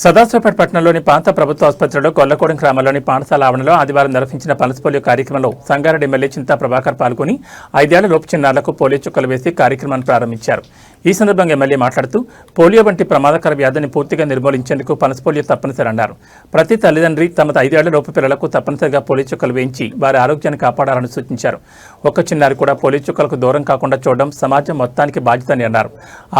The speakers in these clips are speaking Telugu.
సదాశివపేట పట్టణంలోని పాత ప్రభుత్వ ఆసుపత్రిలో కొల్లగూడెం గ్రామంలోని పాఠశాల ఆవరణలో ఆదివారం నిర్వహించిన పల్స్ పోలియో కార్యక్రమంలో సంగారెడ్డి ఎమ్మెల్యే చింతా ప్రభాకర్ పాల్గొని 5 ఏళ్ల లోపు చిన్నారులకు పోలియో చుక్కలు వేసి కార్యక్రమాన్ని ప్రారంభించారు. ఈ సందర్భంగా ఎమ్మెల్యే మాట్లాడుతూ పోలియో వంటి ప్రమాదకర వ్యాధిని పూర్తిగా నిర్మూలించేందుకు పల్స్ పోలియో తప్పనిసరి అన్నారు. ప్రతి తల్లిదండ్రి తమ 5 ఏళ్ల లోపు పిల్లలకు తప్పనిసరిగా పోలియో చుక్కలు వేయించి వారి ఆరోగ్యాన్ని కాపాడాలని సూచించారు. ఒక్క చిన్నారి కూడా పోలియో చుక్కలకు దూరం కాకుండా చూడడం సమాజం మొత్తానికి బాధ్యతని అన్నారు.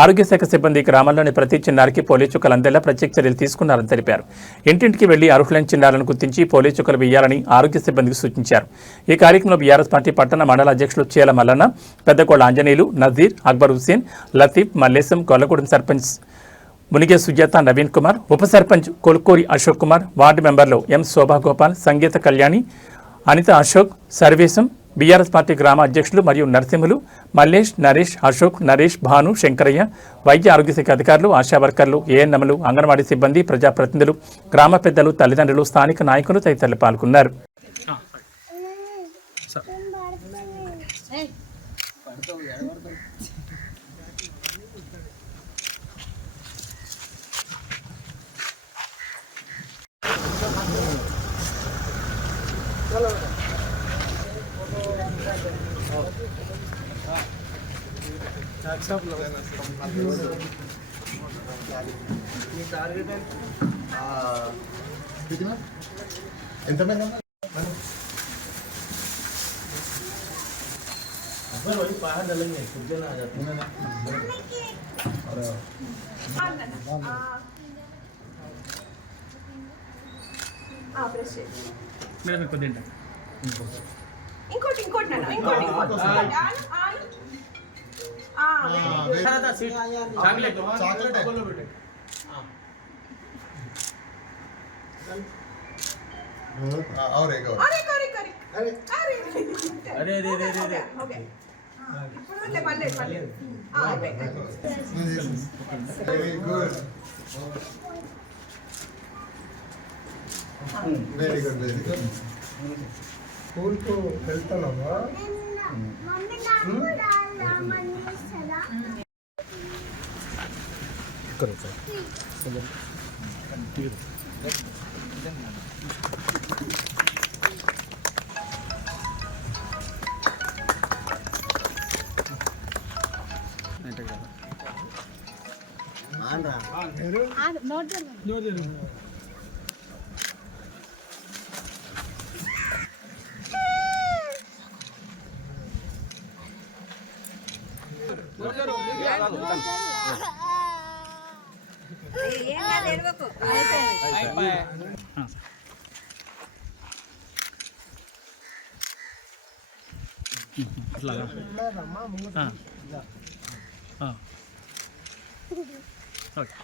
ఆరోగ్య శాఖ సిబ్బంది గ్రామంలోని ప్రతి చిన్నారికి పోలియో చుక్కలు అందేలా ప్రత్యేక చర్యలు తీసుకున్నారని తెలిపారు. ఇంటింటికి వెళ్లి అర్హులైన చిన్నారులను గుర్తించి పోలియో చుక్కలు వేయాలని ఆరోగ్య సిబ్బందికి సూచించారు. ఈ కార్యక్రమంలో బీఆర్ఎస్ పార్టీ పట్టణ మండల అధ్యక్షులు చేల మల్లన్న, పెద్దకోళ్ల ఆంజనేయులు, నజీర్, అక్బర్ హుస్సేన్, లతీఫ్, మల్లేశం, కొల్లగూడెం సర్పంచ్ మునిగే సుజాత, నవీన్ కుమార్, ఉప సర్పంచ్ కొల్కూరి అశోక్ కుమార్, వార్డు మెంబర్లు ఎం శోభాగోపాల్, సంగీత కళ్యాణి, అనిత అశోక్, సర్వేశం, బీఆర్ఎస్ పార్టీ గ్రామ అధ్యక్షులు మరియు నరసింహులు, మల్లేష్, నరేష్, అశోక్, నరేష్, భాను, శంకరయ్య, వైద్య ఆరోగ్య శాఖ అధికారులు, ఆశా వర్కర్లు, ఏఎన్ఎంలు, అంగన్వాడీ సిబ్బంది, ప్రజాప్రతినిధులు, గ్రామ పెద్దలు, తల్లిదండ్రులు, స్థానిక నాయకులు తదితరులు పాల్గొన్నారు. बाहर डालेंगे खुद ना आ जाते हैं మేడం ఇంకో తింటా ఇంకోటి ఇంకోటి నాన్న ఇంకోటి చాక్లెట్ డబ్బులో పెట్టే और एक और अरे अरे अरे अरे अरे अरे ओके ఇప్పుడు మళ్ళీ very good very good very good school को వెళ్తానమ్మా మమ్మీ నాకు డాలా మమ్మీ సలా करो सर అట్లాగా ఓకే